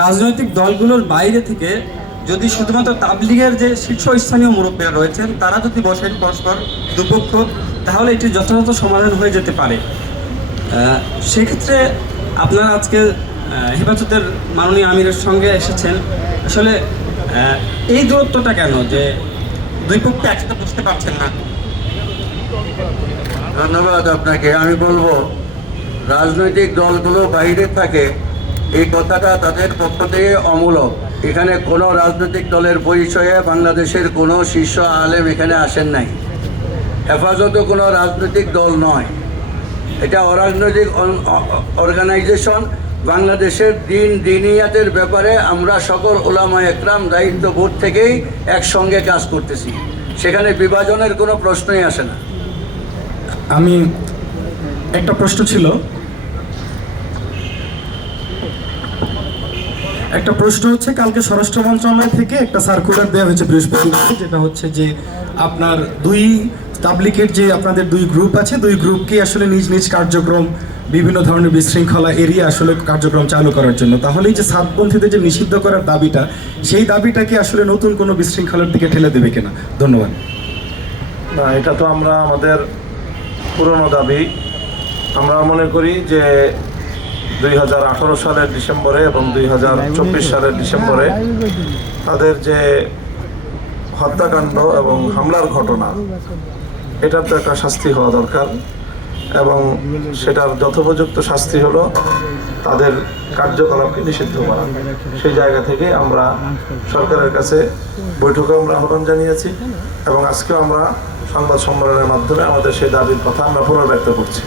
রাজনৈতিক দলগুলোর বাইরে থেকে যদি শুধুমাত্র তাবলিগের যে শীর্ষস্থানীয় মুরব্বীরা রয়েছেন, তারা যদি বসেন পরস্পর দুপক্ষ, তাহলে এটি যথাযথ সমাধান হয়ে যেতে পারে। সেক্ষেত্রে আপনারা আজকে হেফাজতের মাননীয় আমিরের সঙ্গে এসেছেন। আসলে এই দূরত্বটা কেন যে দুই পক্ষ একসাথে বসতে পারছেন না? ধন্যবাদ আপনাকে। আমি বলব, রাজনৈতিক দলগুলো বাইরে থাকে এই কথাটা তাদের পক্ষ থেকে অমূলক। এখানে কোনো রাজনৈতিক দলের পরিচয়ে বাংলাদেশের কোনো শীর্ষ আলেম এখানে আসেন নাই। হেফাজতও কোনো রাজনৈতিক দল নয়। এটা অরাজনৈতিক অর্গানাইজেশন। বাংলাদেশের দিন দিনিয়াতের ব্যাপারে আমরা সকল ওলামা একরাম দায়িত্ব বোর্ড থেকেই একসঙ্গে কাজ করতেছি। সেখানে বিভাজনের কোনো প্রশ্নই আসে না। আমি একটা প্রশ্ন ছিল। একটা প্রশ্ন হচ্ছে, কালকে স্বরাষ্ট্র মন্ত্রণালয় থেকে একটা সার্কুলার দেওয়া হয়েছে বৃহস্পতিবার, যেটা হচ্ছে যে আপনার দুই তাবলিকের যে আপনাদের দুই গ্রুপ আছে, দুই গ্রুপকে আসলে নিজ নিজ কার্যক্রম, বিভিন্ন ধরনের বিশৃঙ্খলা এরিয়া আসলে কার্যক্রম চালু করার জন্য? তাহলে যে সাতপন্থীদের যে নিষিদ্ধ করার দাবিটা, সেই দাবিটাকে আসলে নতুন কোনো বিশৃঙ্খলার দিকে ঠেলে দেবে কিনা? ধন্যবাদ। না, এটা তো আমরা আমাদের পুরনো দাবি। আমরা মনে করি যে দুই হাজার আঠারো সালের ডিসেম্বরে এবং দুই হাজার চব্বিশ সালের ডিসেম্বরে তাদের যে হত্যাকাণ্ড এবং হামলার ঘটনা, এটার তো একটা শাস্তি হওয়া দরকার এবং সেটার যথোপযুক্ত শাস্তি হলো তাদের কার্যকলাপকে নিষিদ্ধ করা। সেই জায়গা থেকে আমরা সরকারের কাছে বৈঠকে আমরা আহ্বান জানিয়েছি এবং আজকেও আমরা সংবাদ সম্মেলনের মাধ্যমে আমাদের সেই দাবির কথা আমরা পুনর্ব্যক্ত করছি।